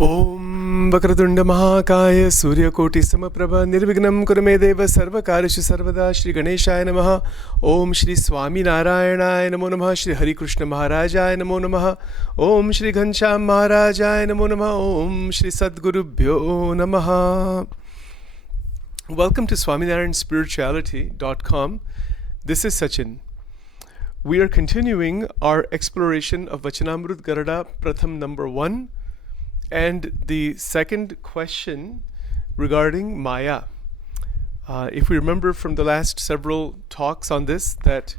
Om Vakratunda Mahakaya Suryakoti Samaprabha Nirvignam Kurumedeva Sarvakarishu Sarvada Shri Ganeshaya Namaha Om Shri Swaminarayanaya Namo Namaha Shri Hari Krishna Maharajaya Namo Namaha Om Shri Ghansham Maharajaya Namo Namaha Om Shri Sadgurubhyo Namaha. Welcome to SwaminarayanSpirituality.com. This is Sachin. We are continuing our exploration of Vachanamrut Garada Pratham number 1 and the second question regarding Maya. If we remember from the last several talks on this, that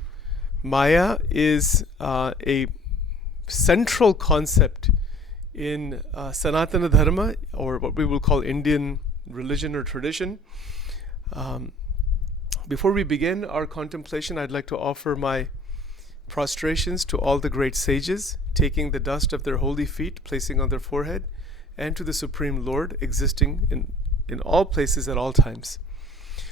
Maya is a central concept in Sanatana Dharma, or what we will call Indian religion or tradition. Before we begin our contemplation, I'd like to offer my prostrations to all the great sages, taking the dust of their holy feet, placing on their forehead, and to the Supreme Lord, existing in all places at all times.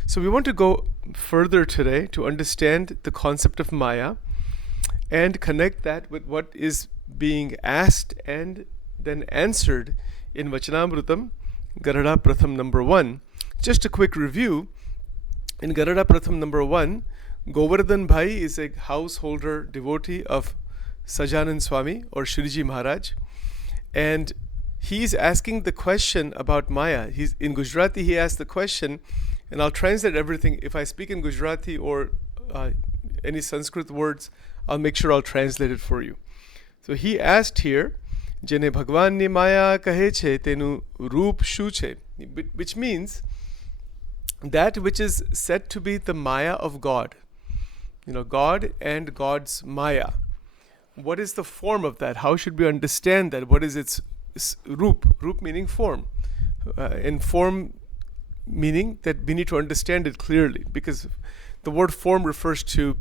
So we want to go further today to understand the concept of Maya and connect that with what is being asked and then answered in Vachanamrutam, Garada Pratham number 1. Just a quick review. In Garada Pratham number 1, Govardhan Bhai is a householder devotee of Sajanand Swami or Shriji Maharaj, and he's asking the question about Maya. He's in Gujarati. He asked the question, and I'll translate everything. If I speak in Gujarati or any Sanskrit words, I'll make sure I'll translate it for you. So he asked here, Jene Bhagwan ni Maya kahe che tenu roop shu che, which means that which is said to be the Maya of God. You know, God and God's Maya. What is the form of that? How should we understand that? What is its roop? Roop meaning form. And form meaning that we need to understand it clearly, because the word form refers to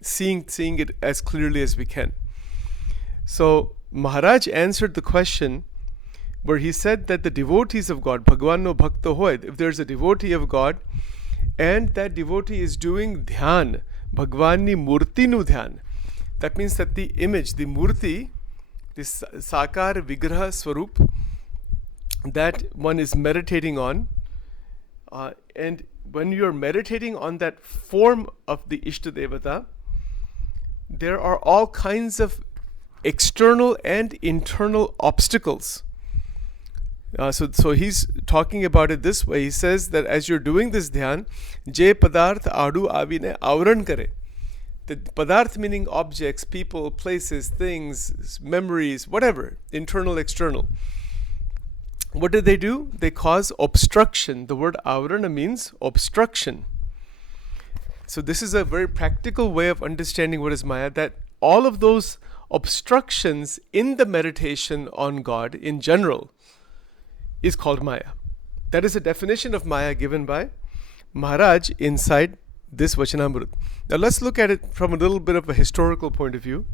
seeing it as clearly as we can. So Maharaj answered the question where he said that the devotees of God, Bhagwan no bhakta hoy, if there's a devotee of God, and that devotee is doing dhyan, Bhagwan ni murti nu dhyan. That means that the image, the murti, this sakar vigraha swarup, that one is meditating on, and when you're meditating on that form of the Ishtadevata, there are all kinds of external and internal obstacles. So he's talking about it this way. He says that as you're doing this dhyan, je padarth adu avine avran kare. The padarth meaning objects, people, places, things, memories, whatever, internal, external. What do? They cause obstruction. The word avrana means obstruction. So this is a very practical way of understanding what is Maya, that all of those obstructions in the meditation on God in general is called Maya. That is a definition of Maya given by Maharaj inside this Vachanamrut. Now let's look at it from a little bit of a historical point of view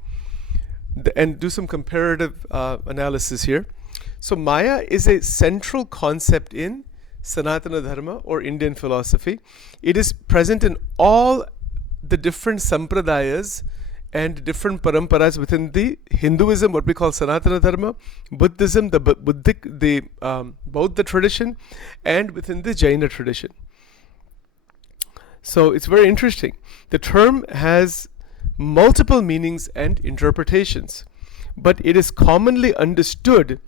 and do some comparative analysis here. So Maya is a central concept in Sanatana Dharma or Indian philosophy. It is present in all the different sampradayas and different paramparas within the Hinduism, what we call Sanatana Dharma, Buddhism, the Bauddha tradition, and within the Jaina tradition. So it's very interesting. The term has multiple meanings and interpretations, but it is commonly understood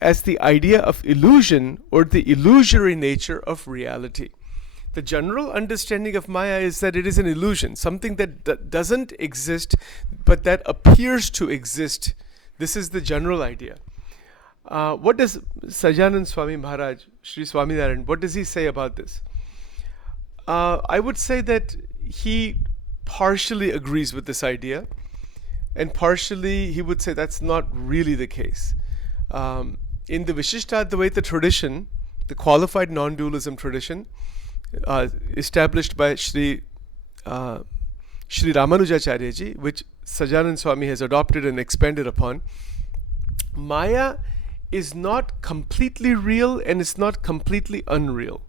as the idea of illusion or the illusory nature of reality. The general understanding of Maya is that it is an illusion, something that doesn't exist, but that appears to exist. This is the general idea. What does Sajanand Swami Maharaj, Sri Swaminarayan, what does he say about this? I would say that he partially agrees with this idea, and partially he would say that's not really the case. In the Vishishtadvaita tradition, the qualified non-dualism tradition, established by Sri Ramanujacharya ji, which Sajanand Swami has adopted and expanded upon, Maya is not completely real and it's not completely unreal.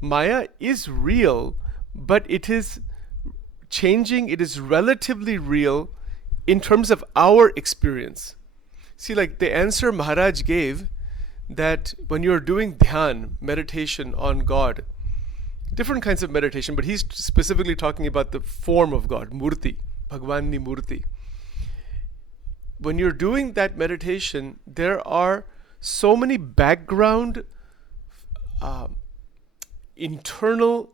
Maya is real, but it is changing, it is relatively real in terms of our experience. See, like the answer Maharaj gave, that when you're doing dhyan, meditation on God, different kinds of meditation, but he's specifically talking about the form of God, murti, Bhagwan ni murti. When you're doing that meditation, there are so many background, internal,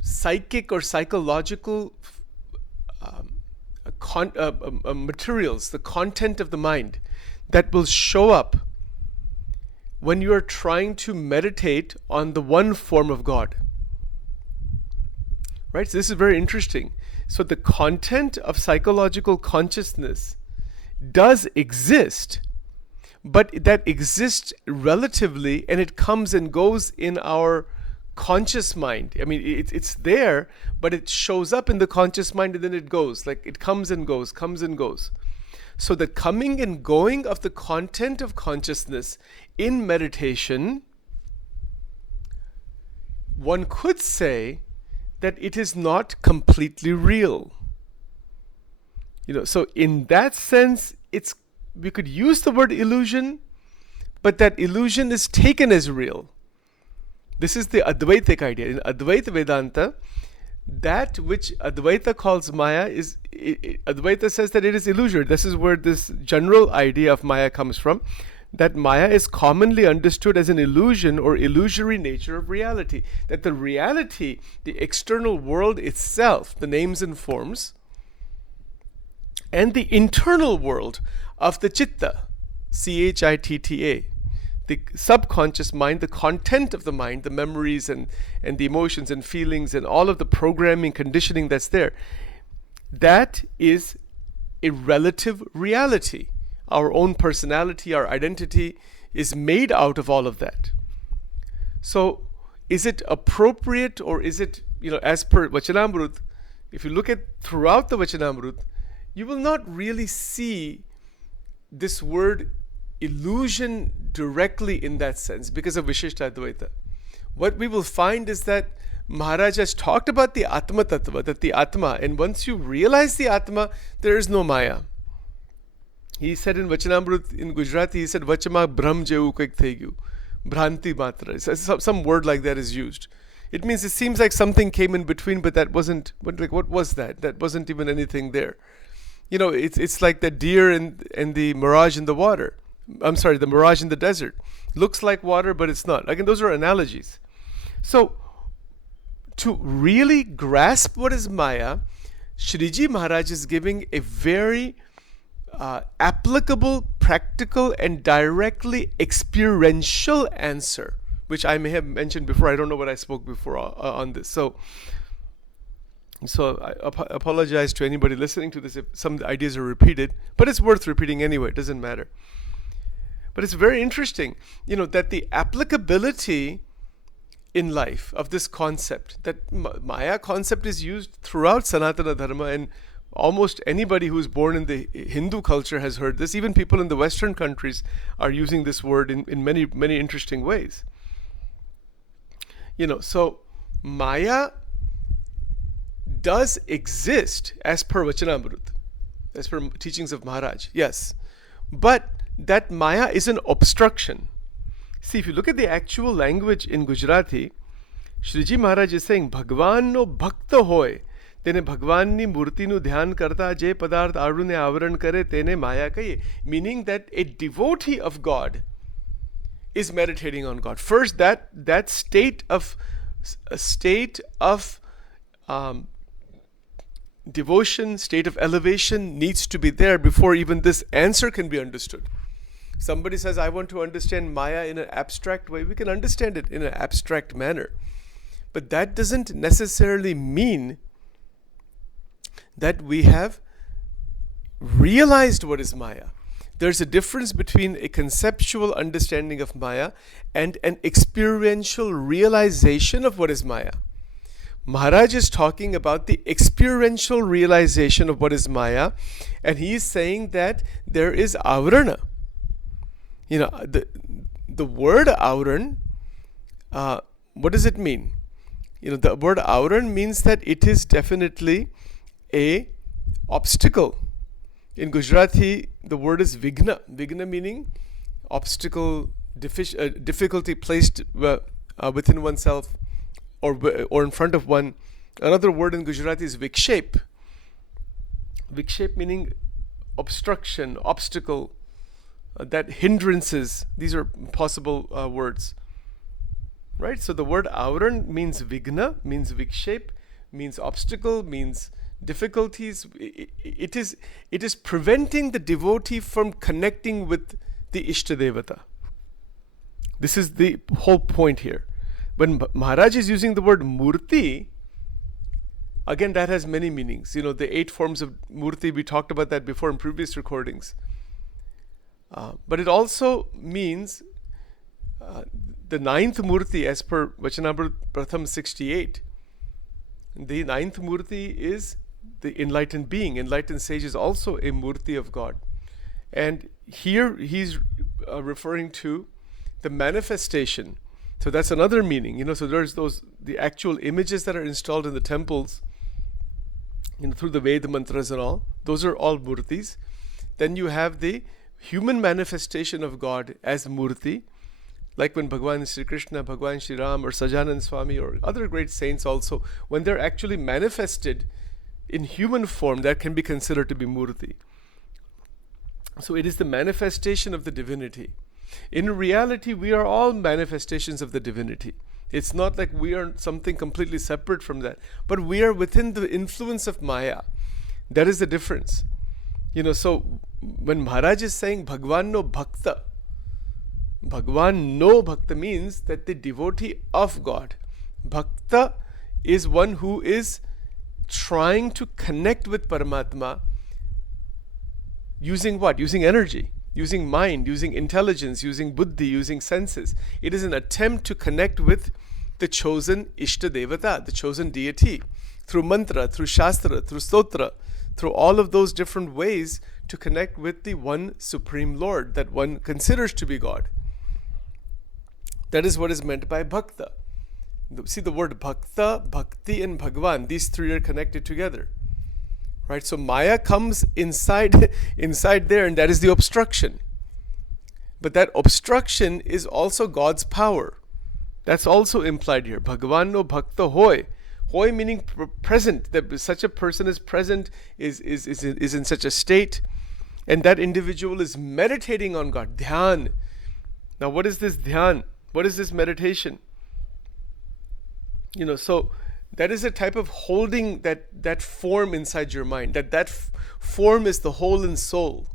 psychic or psychological materials, the content of the mind, that will show up when you are trying to meditate on the one form of God. Right? So this is very interesting. So the content of psychological consciousness does exist, but that exists relatively, and it comes and goes in our conscious mind. I mean, it's there, but it shows up in the conscious mind and then it goes. Like it comes and goes, comes and goes. So the coming and going of the content of consciousness in meditation, one could say that it is not completely real. So in that sense, we could use the word illusion, but that illusion is taken as real. This is the Advaitic idea. In Advaita Vedanta, that which Advaita calls Maya Advaita says that it is illusory. This is where this general idea of Maya comes from, that Maya is commonly understood as an illusion or illusory nature of reality. That the reality, the external world itself, the names and forms, and the internal world of the Chitta, Chitta, the subconscious mind, the content of the mind, the memories and the emotions and feelings and all of the programming, conditioning that's there, that is a relative reality. Our own personality, our identity is made out of all of that. So is it appropriate, or is it, as per Vachanamrut, if you look at throughout the Vachanamrut, you will not really see this word illusion directly in that sense because of Vishishta Advaita. What we will find is that Maharaj has talked about the Atma Tattva, that the Atma, and once you realize the Atma, there is no Maya. He said in Vachanamrut, in Gujarati, he said, Vachama Brahm Jevu Kaik Thegyu, Bhranti Matra. Some word like that is used. It means it seems like something came in between, but that wasn't, what was that? That wasn't even anything there. It's like the deer and the mirage in the water. I'm sorry, the mirage in the desert. Looks like water, but it's not. Again, those are analogies. So, to really grasp what is Maya, Shriji Maharaj is giving a very applicable, practical, and directly experiential answer, which I may have mentioned before. I don't know what I spoke before on this. So I apologize to anybody listening to this if some ideas are repeated, but it's worth repeating anyway. It doesn't matter. But it's very interesting, that the applicability in life of this concept, that Maya concept is used throughout Sanatana Dharma, and almost anybody who's born in the Hindu culture has heard this. Even people in the Western countries are using this word in many, many interesting ways. So Maya does exist as per Vachanamrut, as per teachings of Maharaj, yes. But that Maya is an obstruction. See, if you look at the actual language in Gujarati, Shriji Maharaj is saying, Bhagwan no bhakta hoy, tene Bhagwan ni murti nu dhyan karta, je padarth arune avaran kare, tene Maya kaye. Meaning that a devotee of God is meditating on God. First, that state of devotion, state of elevation needs to be there before even this answer can be understood. Somebody says, I want to understand Maya in an abstract way. We can understand it in an abstract manner. But that doesn't necessarily mean that we have realized what is Maya. There's a difference between a conceptual understanding of Maya and an experiential realization of what is Maya. Maharaj is talking about the experiential realization of what is Maya, and he is saying that there is avarana. The word avran, what does it mean? The word avran means that it is definitely a obstacle. In Gujarati, the word is vigna. Vigna meaning obstacle, difficulty placed within oneself or in front of one. Another word in Gujarati is vikshape. Vikshape meaning obstruction, obstacle, that hindrances. These are possible words. Right? So the word avran means vigna, means vikshape, means obstacle, means difficulties. It is preventing the devotee from connecting with the Ishtadevata. This is the whole point here. When Maharaj is using the word murti, again that has many meanings. The 8 forms of murti, we talked about that before in previous recordings. But it also means the 9th murti as per Vachanamrut Pratham 68. The 9th murti is the enlightened being. Enlightened sage is also a murti of God. And here he's referring to the manifestation. So that's another meaning. So there's the actual images that are installed in the temples, through the Veda mantras and all. Those are all murtis. Then you have the human manifestation of God as murti, like when Bhagwan Sri Krishna, Bhagwan Sri Ram, or Sajanand Swami, or other great saints also, when they're actually manifested in human form, that can be considered to be murti. So it is the manifestation of the divinity. In reality, we are all manifestations of the divinity. It's not like we are something completely separate from that, but we are within the influence of Maya. That is the difference. So when Maharaj is saying Bhagwan no Bhakta, Bhagwan no Bhakta means that the devotee of God. Bhakta is one who is trying to connect with Paramatma using what? Using energy, using mind, using intelligence, using buddhi, using senses. It is an attempt to connect with the chosen Ishta Devata, the chosen deity, through mantra, through shastra, through stotra, through all of those different ways to connect with the one Supreme Lord that one considers to be God. That is what is meant by bhakta. See, the word bhakta, bhakti, and bhagwan, these 3 are connected together. Right? So Maya comes inside there, and that is the obstruction. But that obstruction is also God's power. That's also implied here. Bhagwan no bhakta hoy. Hoy meaning present. That such a person is present, is in such a state, and that individual is meditating on God. Dhyan. Now what is this dhyan? What is this meditation? So that is a type of holding that form inside your mind. That form is the whole and soul.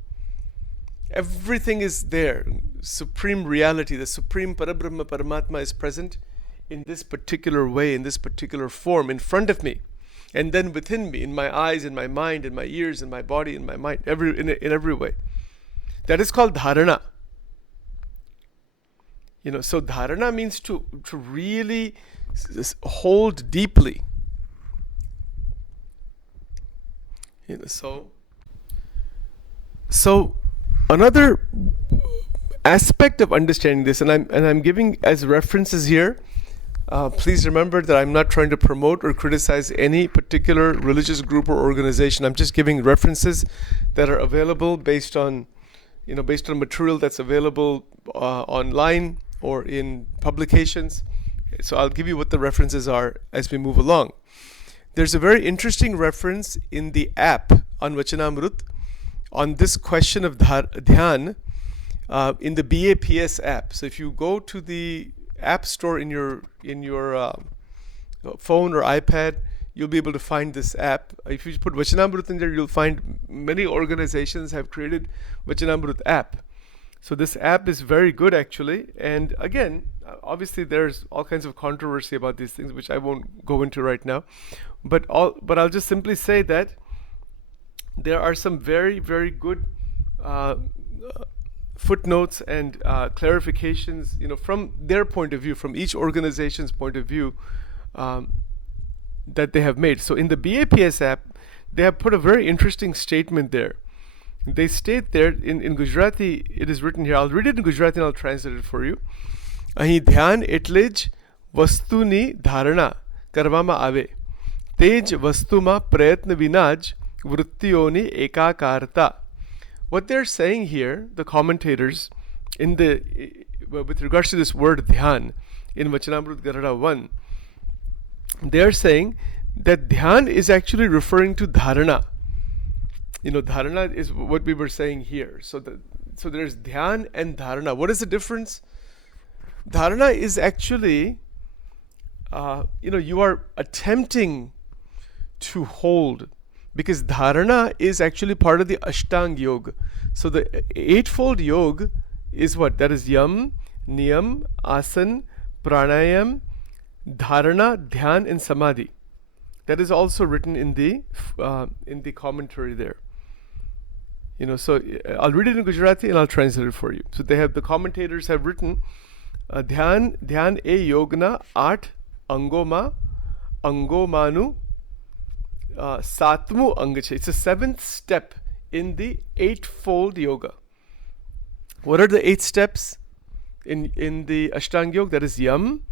Everything is there. Supreme reality, the Supreme Parabrahma Paramatma is present in this particular way, in this particular form, in front of me. And then within me, in my eyes, in my mind, in my ears, in my body, in my mind, in every way. That is called dharana. So dharana means to really hold deeply. So another aspect of understanding this, and I'm giving as references here. Please remember that I'm not trying to promote or criticize any particular religious group or organization. I'm just giving references that are available based on material that's available online or in publications. So I'll give you what the references are as we move along. There's a very interesting reference in the app on Vachanamrut on this question of dhyan in the BAPS app. So if you go to the app store in your phone or iPad, you'll be able to find this app. If you put Vachanamrut in there, you'll find many organizations have created Vachanamrut app. So this app is very good actually. And again, obviously there's all kinds of controversy about these things, which I won't go into right now. But I'll just simply say that there are some very, very good footnotes and clarifications, from their point of view, from each organization's point of view, that they have made. So in the BAPS app, they have put a very interesting statement there. They state there in Gujarati, it is written here. I'll read it in Gujarati and I'll translate it for you. Ahi dhyan એટલે જ વસ્તુની ધારણા કરવામાં આવે. તે જ વસ્તુમાં પ્રયત્ન વિના જ વૃત્તિઓની એકાકારતા what they're saying here, the commentators, in the with regards to this word dhyan in Vachanamrut Garada 1, they're saying that dhyan is actually referring to dharana. Dharana is what we were saying here. So there's dhyan and dharana. What is the difference? Dharana is actually, you are attempting to hold, because dharana is actually part of the Ashtang Yoga. So the eightfold yoga is what? That is yam, niyam, asan, pranayam, dharana, dhyan, and samadhi. That is also written in the commentary there. So I'll read it in Gujarati and I'll translate it for you. So the commentators have written, dhyan e yogna art angoma angomanu satmu angache. It's a seventh step in the eightfold yoga. What are the 8 steps in the Ashtanga Yoga? That is yam,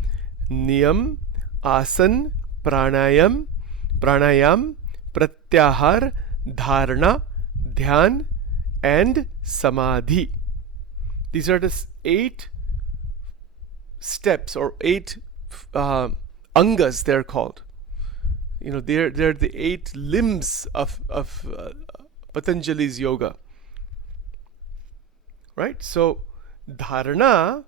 niyam, asan, pranayam, pratyahar, dharana, dhyan, and samadhi. These are the 8 steps, or 8 angas they're called. They're the 8 limbs of Patanjali's yoga. Right? So dharana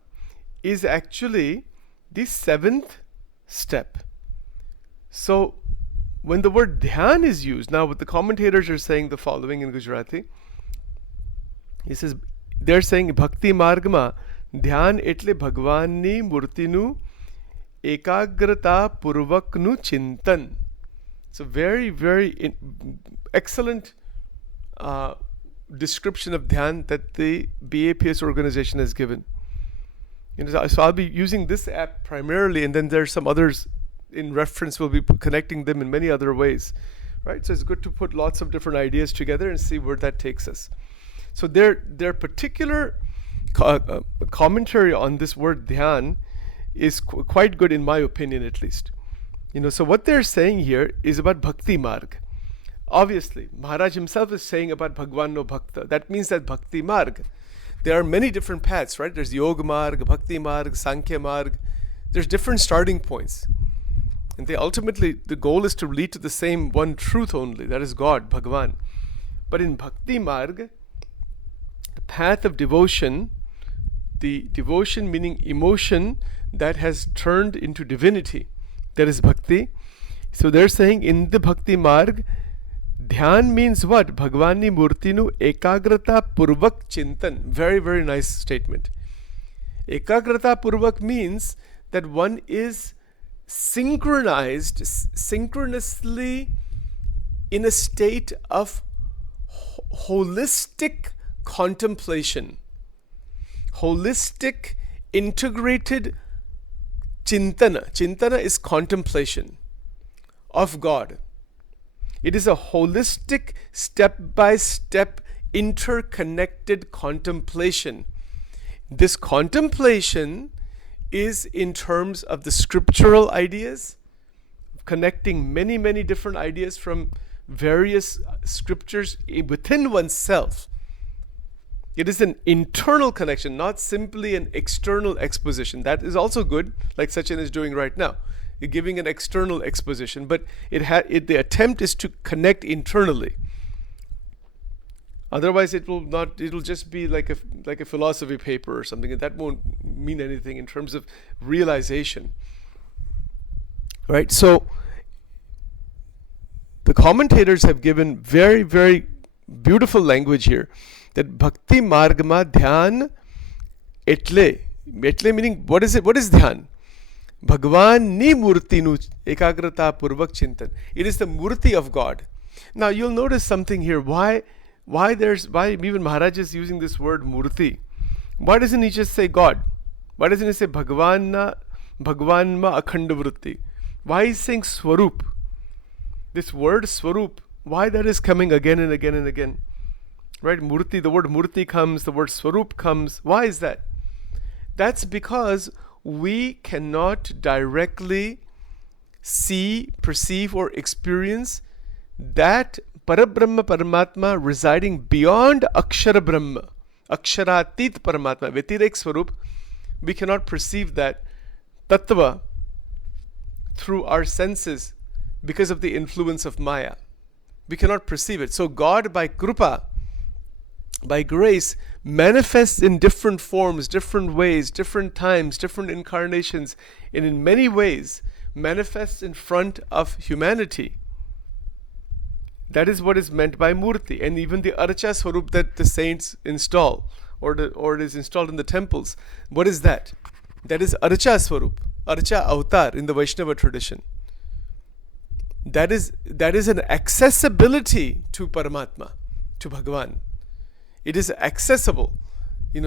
is actually the 7th step. So when the word dhyan is used, now what the commentators are saying the following in Gujarati. They're saying bhakti margma dhyan etle bhagwanni murtinu ekagrata purvaknu chintan. It's a very, very excellent description of dhyan that the BAPS organization has given. So I'll be using this app primarily, and then there's some others in reference. We'll be connecting them in many other ways, right? So it's good to put lots of different ideas together and see where that takes us. So their particular commentary on this word dhyan is quite good, in my opinion, at least. So what they're saying here is about bhakti marg. Obviously, Maharaj himself is saying about Bhagwan no Bhakta. That means that bhakti marg, there are many different paths, right? There's yoga marg, bhakti marg, sankhya marg. There's different starting points. And the goal is to lead to the same one truth only, that is God, Bhagwan. But in bhakti marg, the path of devotion, the devotion meaning emotion that has turned into divinity, that is bhakti. So they're saying in the bhakti marg, dhyan means what? Bhagwani murtinu ekagrata purvak chintan. Very, very nice statement. Ekagrata purvak means that one is synchronously in a state of holistic contemplation. Holistic, integrated chintana. Chintana is contemplation of God. It is a holistic, step-by-step, interconnected contemplation. This contemplation is in terms of the scriptural ideas, connecting many, many different ideas from various scriptures within oneself. It is an internal connection, not simply an external exposition. That is also good, like Sachin is doing right now. You're giving an external exposition, but the attempt is to connect internally. Otherwise, it'll just be like a philosophy paper or something, and that won't mean anything in terms of realization. Right? So the commentators have given very, very beautiful language here, that bhakti margma dhyan etle meaning, what is it? What is dhyan? Bhagwan ni murti nu ekagrata purvak chintan. It is the murti of God. Now you'll notice something here. Why even Maharaj is using this word murti? Why doesn't he just say God? Why doesn't he say Bhagwan ma akhanda vritti? Why is he saying swarup? This word swarup, why that is coming again and again and again? Right? Murti, the word murti comes, the word swarup comes. Why is that? That's because we cannot directly see, perceive, or experience that Parabrahma Paramatma residing beyond Akshara Brahma, Aksharatit Paramatma, Vyatirek Swarup, we cannot perceive that Tattva through our senses because of the influence of Maya. We cannot perceive it. So God by Krupa, by grace, manifests in different forms, different ways, different times, different incarnations, and in many ways manifests in front of humanity. That is what is meant by Murti. And even the Archa Swarup that the saints install, or it is installed in the temples. What is that? That is Archa Swarup, Archa Avatar in the Vaishnava tradition. That is an accessibility to Paramatma, to Bhagavan. It is accessible.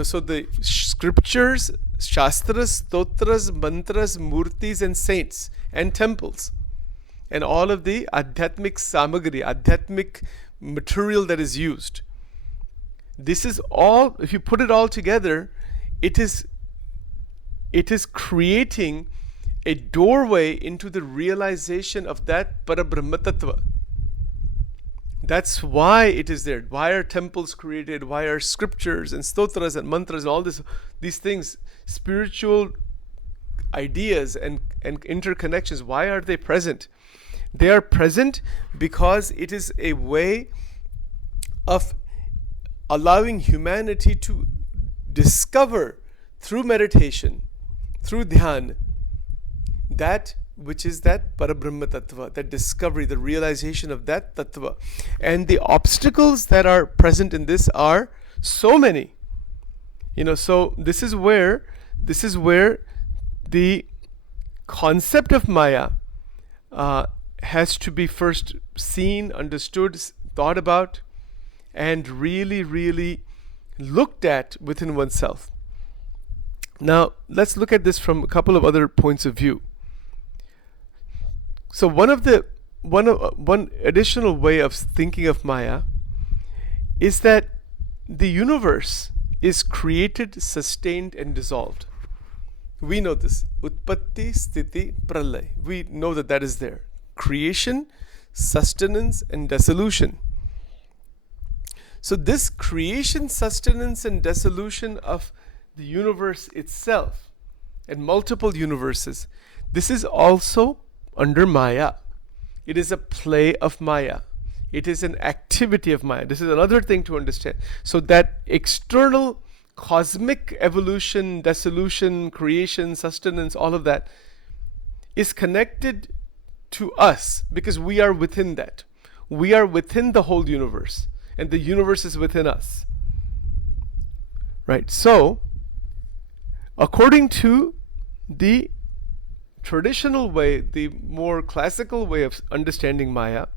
So the scriptures, shastras, stotras, mantras, murtis and saints and temples and all of the adhyatmic samagri, adhyatmic material that is used. This is all, if you put it all together, it is creating a doorway into the realization of that Parabrahma Tattva. That's why it is there. Why are temples created? Why are scriptures and stotras and mantras and all these things, spiritual ideas and interconnections, why are they present? They are present because it is a way of allowing humanity to discover through meditation, through dhyan, that which is that Parabrahma Tattva, that discovery, the realization of that Tattva. And the obstacles that are present in this are so many. So this is where the concept of Maya has to be first seen, understood, thought about, and really, really looked at within oneself. Now, let's look at this from a couple of other points of view. So one additional way of thinking of Maya is that the universe is created, sustained, and dissolved. We know this. Utpatti, Sthiti, Pralay. We know that is there. Creation, sustenance, and dissolution. So this creation, sustenance, and dissolution of the universe itself and multiple universes, this is also under Maya. It is a play of Maya. It is an activity of Maya. This is another thing to understand. So that external cosmic evolution, dissolution, creation, sustenance, all of that is connected to us because we are within that. We are within the whole universe, and the universe is within us. Right? So, according to the traditional way, the more classical way of understanding Maya,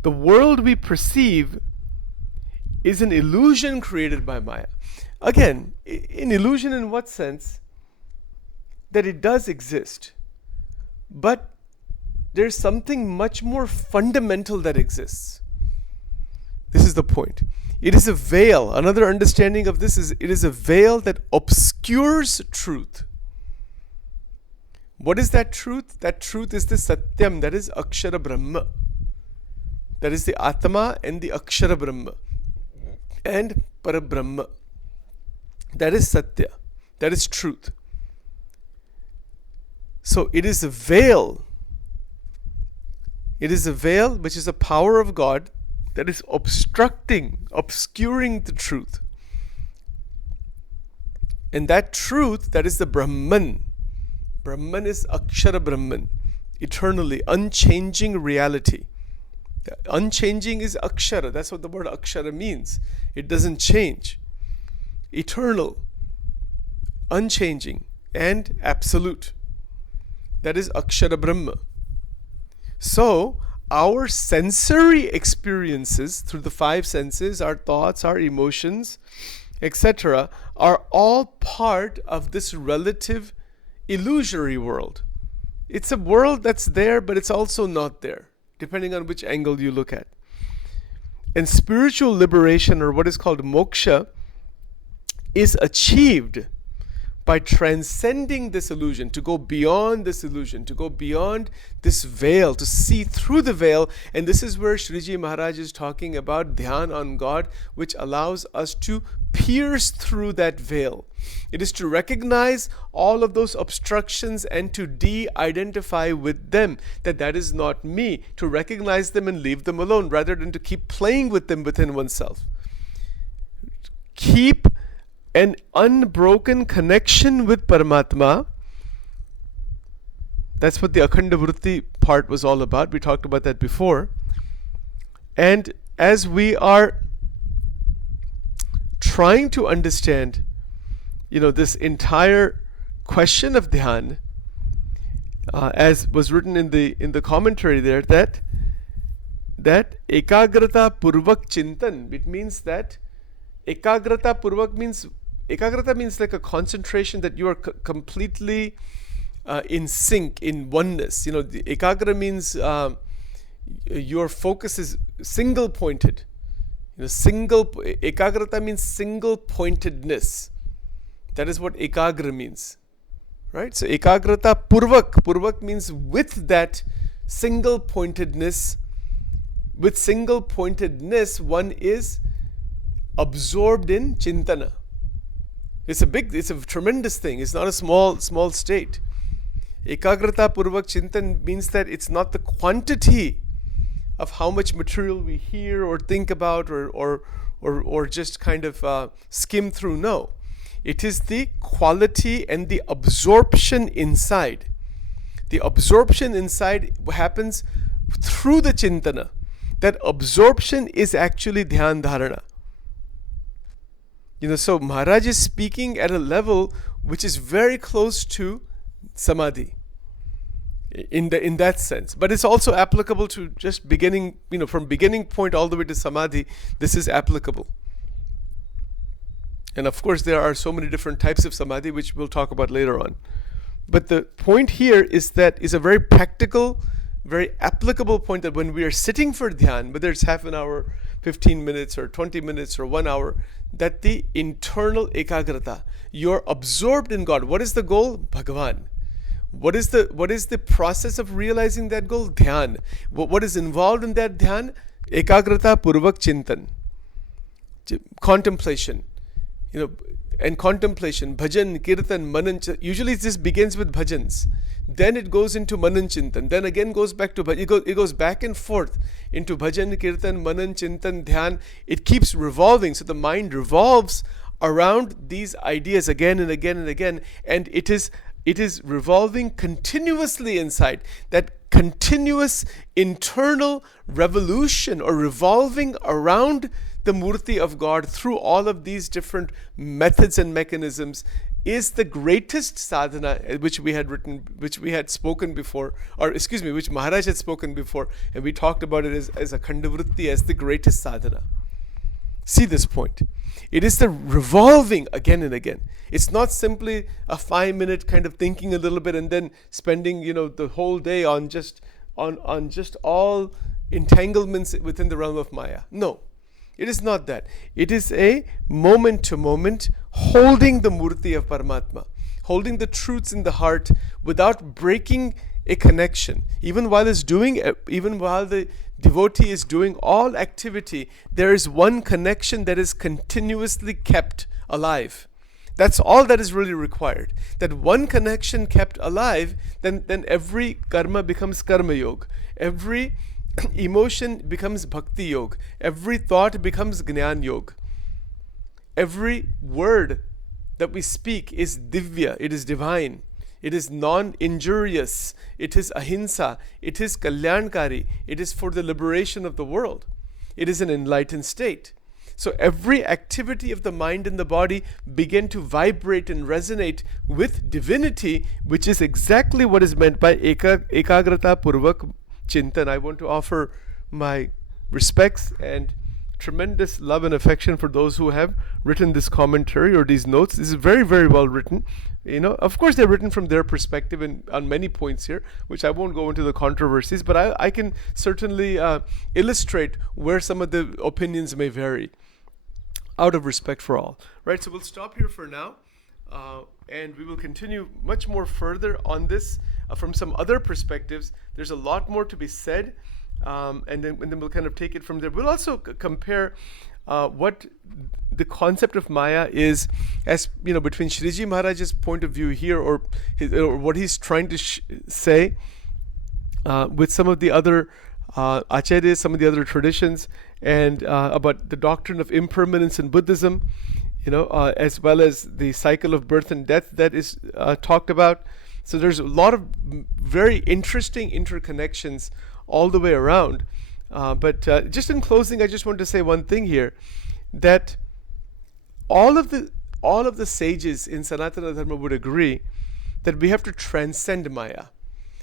the world we perceive is an illusion created by Maya. Again, an illusion in what sense? That it does exist, but there's something much more fundamental that exists. This is the point. It is a veil. Another understanding of this is it is a veil that obscures truth. What is that truth? That truth is the Satyam, that is Akshara Brahma. That is the Atma and the Akshara Brahma and Parabrahma. That is Satya. That is truth. So it is a veil. It is a veil which is a power of God that is obstructing, obscuring the truth. And that truth, that is the Brahman. Brahman is Akshara Brahman, eternally, unchanging reality. Unchanging is Akshara. That's what the word Akshara means. It doesn't change. Eternal, unchanging, and absolute. That is Akshara Brahma. So, our sensory experiences through the five senses, our thoughts, our emotions, etc., are all part of this relative illusory world. It's a world that's there, but it's also not there, depending on which angle you look at. And spiritual liberation, or what is called moksha, is achieved by transcending this illusion, to go beyond this illusion, to go beyond this veil, to see through the veil. And this is where Shriji Maharaj is talking about dhyan on God, which allows us to pierce through that veil. It is to recognize all of those obstructions and to de-identify with them, that is not me, to recognize them and leave them alone, rather than to keep playing with them within oneself. Keep an unbroken connection with Paramatma. That's what the Akhanda Vritti part was all about. We talked about that before. And as we are trying to understand, this entire question of dhyan, as was written in the commentary there, that ekagrata purvak chintan, it means that ekagrata purvak means, ekagrata means like a concentration, that you are completely in sync, in oneness. The ekagra means your focus is single pointed. Ekagrata means single pointedness. That is what ekagra means, right? So ekagrata purvak means with that single pointedness. With single pointedness, one is absorbed in chintana. It's a tremendous thing. It's not a small state. Ekagrata purvak chintan means that it's not the quantity of how much material we hear or think about or just kind of skim through. No. It is the quality and the absorption inside. The absorption inside happens through the chintana. That absorption is actually dhyan dharana. So Maharaj is speaking at a level which is very close to samadhi in that sense. But it's also applicable to just beginning, from beginning point all the way to samadhi. This is applicable. And of course, there are so many different types of samadhi, which we'll talk about later on. But the point here is a very practical, very applicable point, that when we are sitting for dhyan, whether it's half an hour, 15 minutes, or 20 minutes, or 1 hour, that the internal ekagrata, you're absorbed in God. What is the goal? Bhagavan. What is the process of realizing that goal? Dhyan. What is involved in that dhyan? Ekagrata purvak chintan. Contemplation. And contemplation, bhajan, kirtan, manan. Usually this begins with bhajans. Then it goes into manan chintan. Then again goes back to bhajan. It goes back and forth into bhajan, kirtan, manan, chintan, dhyan. It keeps revolving. So the mind revolves around these ideas again and again and again. And it is revolving continuously inside. That continuous internal revolution or revolving around the Murti of God through all of these different methods and mechanisms is the greatest sadhana, which we had spoken before, which Maharaj had spoken before, and we talked about it as a Khandavritti, as the greatest sadhana. See this point. It is the revolving again and again. It's not simply a 5-minute kind of thinking a little bit and then spending, the whole day on just all entanglements within the realm of Maya. No. It is not that. It is a moment to moment holding the Murti of Paramatma, holding the truths in the heart without breaking a connection. Even while the devotee is doing all activity, there is one connection that is continuously kept alive. That's all that is really required. That one connection kept alive, then every karma becomes karma yoga. Every emotion becomes bhakti yoga. Every thought becomes jnana yoga. Every word that we speak is divya, it is divine, it is non-injurious, it is ahimsa, it is kalyankari, it is for the liberation of the world. It is an enlightened state. So every activity of the mind and the body begin to vibrate and resonate with divinity, which is exactly what is meant by ekagrata purvak chintan. I want to offer my respects and tremendous love and affection for those who have written this commentary or these notes. This is very, very well written. Of course, they're written from their perspective and on many points here, which I won't go into the controversies, but I can certainly illustrate where some of the opinions may vary out of respect for all. Right, so we'll stop here for now. and we will continue much more further on this from some other perspectives. There's a lot more to be said, and then we'll kind of take it from there. We'll also compare what the concept of Maya is, as you know, between Shriji Maharaj's point of view here, or what he's trying to say, with some of the other acharyas, some of the other traditions, and about the doctrine of impermanence in Buddhism, you know, as well as the cycle of birth and death that is talked about. So there's a lot of very interesting interconnections all the way around. But just in closing, I just want to say one thing here, that all of the sages in Sanatana Dharma would agree that we have to transcend Maya.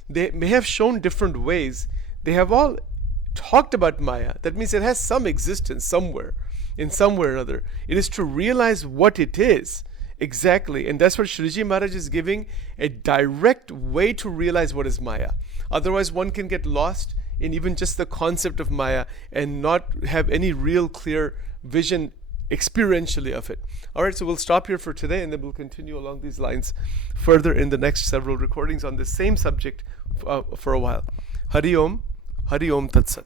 They may have shown different ways. They have all talked about Maya. That means it has some existence somewhere, in some way or another. It is to realize what it is exactly. And that's what Shriji Maharaj is giving, a direct way to realize what is Maya. Otherwise, one can get lost in even just the concept of Maya and not have any real clear vision experientially of it. All right, so we'll stop here for today, and then we'll continue along these lines further in the next several recordings on the same subject for a while. Hari Om Tat Sat.